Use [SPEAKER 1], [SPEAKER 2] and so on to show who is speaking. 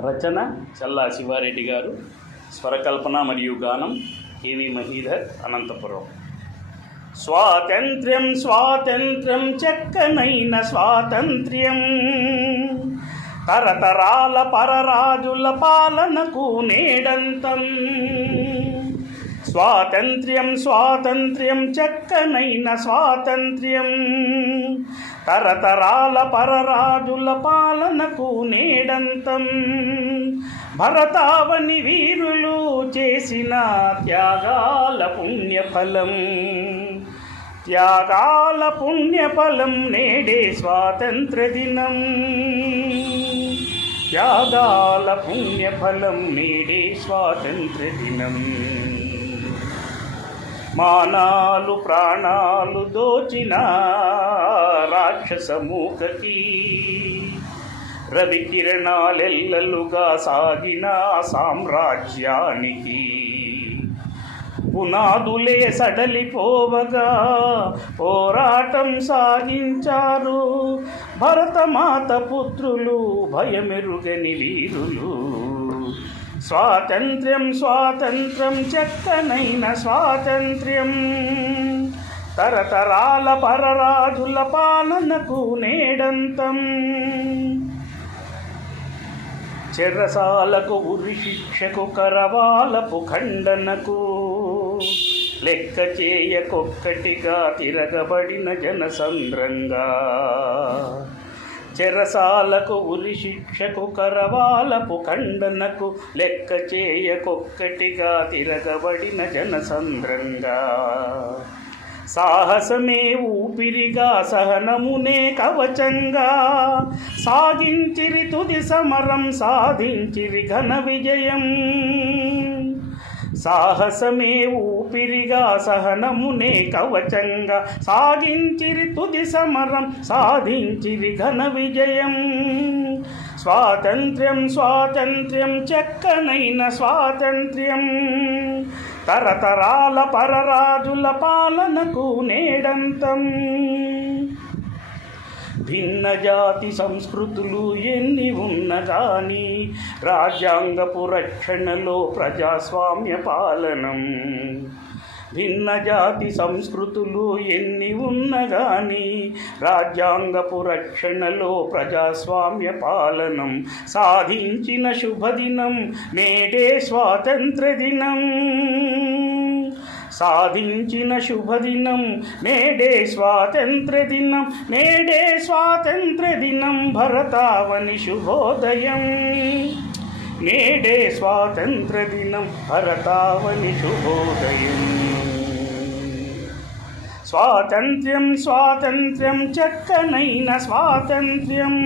[SPEAKER 1] రచన చల్లా శివారెడ్డి గారు స్వరకల్పన మరియు గానం కేవి మహీధర్ అనంతపురం. స్వాతంత్ర్యం స్వాతంత్ర్యం చెక్కనైన స్వాతంత్ర్యం. తరతరాల పరరాజుల పాలనకు నేడంతం. స్వాతంత్ర్యం స్వాతంత్ర్యం చక్కనైన స్వాతంత్ర్యం. తరతరాల పరరాజుల పాలనకు నేడంతం. భరతావని వీరులు చేసిన త్యాగాల పుణ్యఫలం. త్యాగాల పుణ్యఫలం నేడే స్వాతంత్ర దినం త్యాగాల పుణ్యఫలం నేడే స్వాతంత్ర దినం మానాలు ప్రాణాలు దోచిన రాక్షసమూకకి. రవి కిరణాలెల్లలుగా సాగిన సామ్రాజ్యానికి. పునాదులే సడలిపోవగా పోరాటం సాగించారు భరతమాత పుత్రులు భయమెరుగని వీరులు. స్వాతంత్ర్యం స్వాతంత్ర్యం చెత్తనైన స్వాతంత్ర్యం. తరతరాల పరరాజుల పాలనకు నేడంతం. చెరసాలకు ఉరి శిక్షకు కరవాలపు ఖండనకు. లెక్క చేయకొక్కటిగా తిరగబడిన జనసంద్రంగా. చెరసాలకు ఉరి శిక్షకు కరవాలపు ఖండనకు లెక్క చేయకొక్కటిగా తిరగబడిన జనసంద్రంగా. సాహసమే ఊపిరిగా సహనమునే కవచంగా. సాగించిరి తుది సమరం సాధించిరి ఘన విజయం. సాహసమే ఊపిరిగా సహనమునే కవచంగా సాగించిరి తుది సమరం సాధించిరి ఘన విజయం. స్వాతంత్ర్యం స్వాతంత్ర్యం చెక్కనైన స్వాతంత్ర్యం. తరతరాల పరరాజుల పాలనకు నేడంతం. భిన్న జాతి సంస్కృతులు ఎన్ని ఉన్న గాని రాజ్యాంగపు రక్షణలో ప్రజాస్వామ్య పాలనం. భిన్న జాతి సంస్కృతులు ఎన్ని ఉన్న గాని రాజ్యాంగపు రక్షణలో ప్రజాస్వామ్య పాలనం. సాధించిన శుభదినం నేడే స్వాతంత్ర దినం సాధించిన శుభదినం నేడే స్వాతంత్ర దినం నేడే స్వాతంత్ర దినం భరతావని శుభోదయం. నేడే స్వాతంత్ర దినం భరతావని శుభోదయం. స్వాతంత్ర్యం స్వాతంత్ర్యం చక్కనైన స్వాతంత్ర్యం.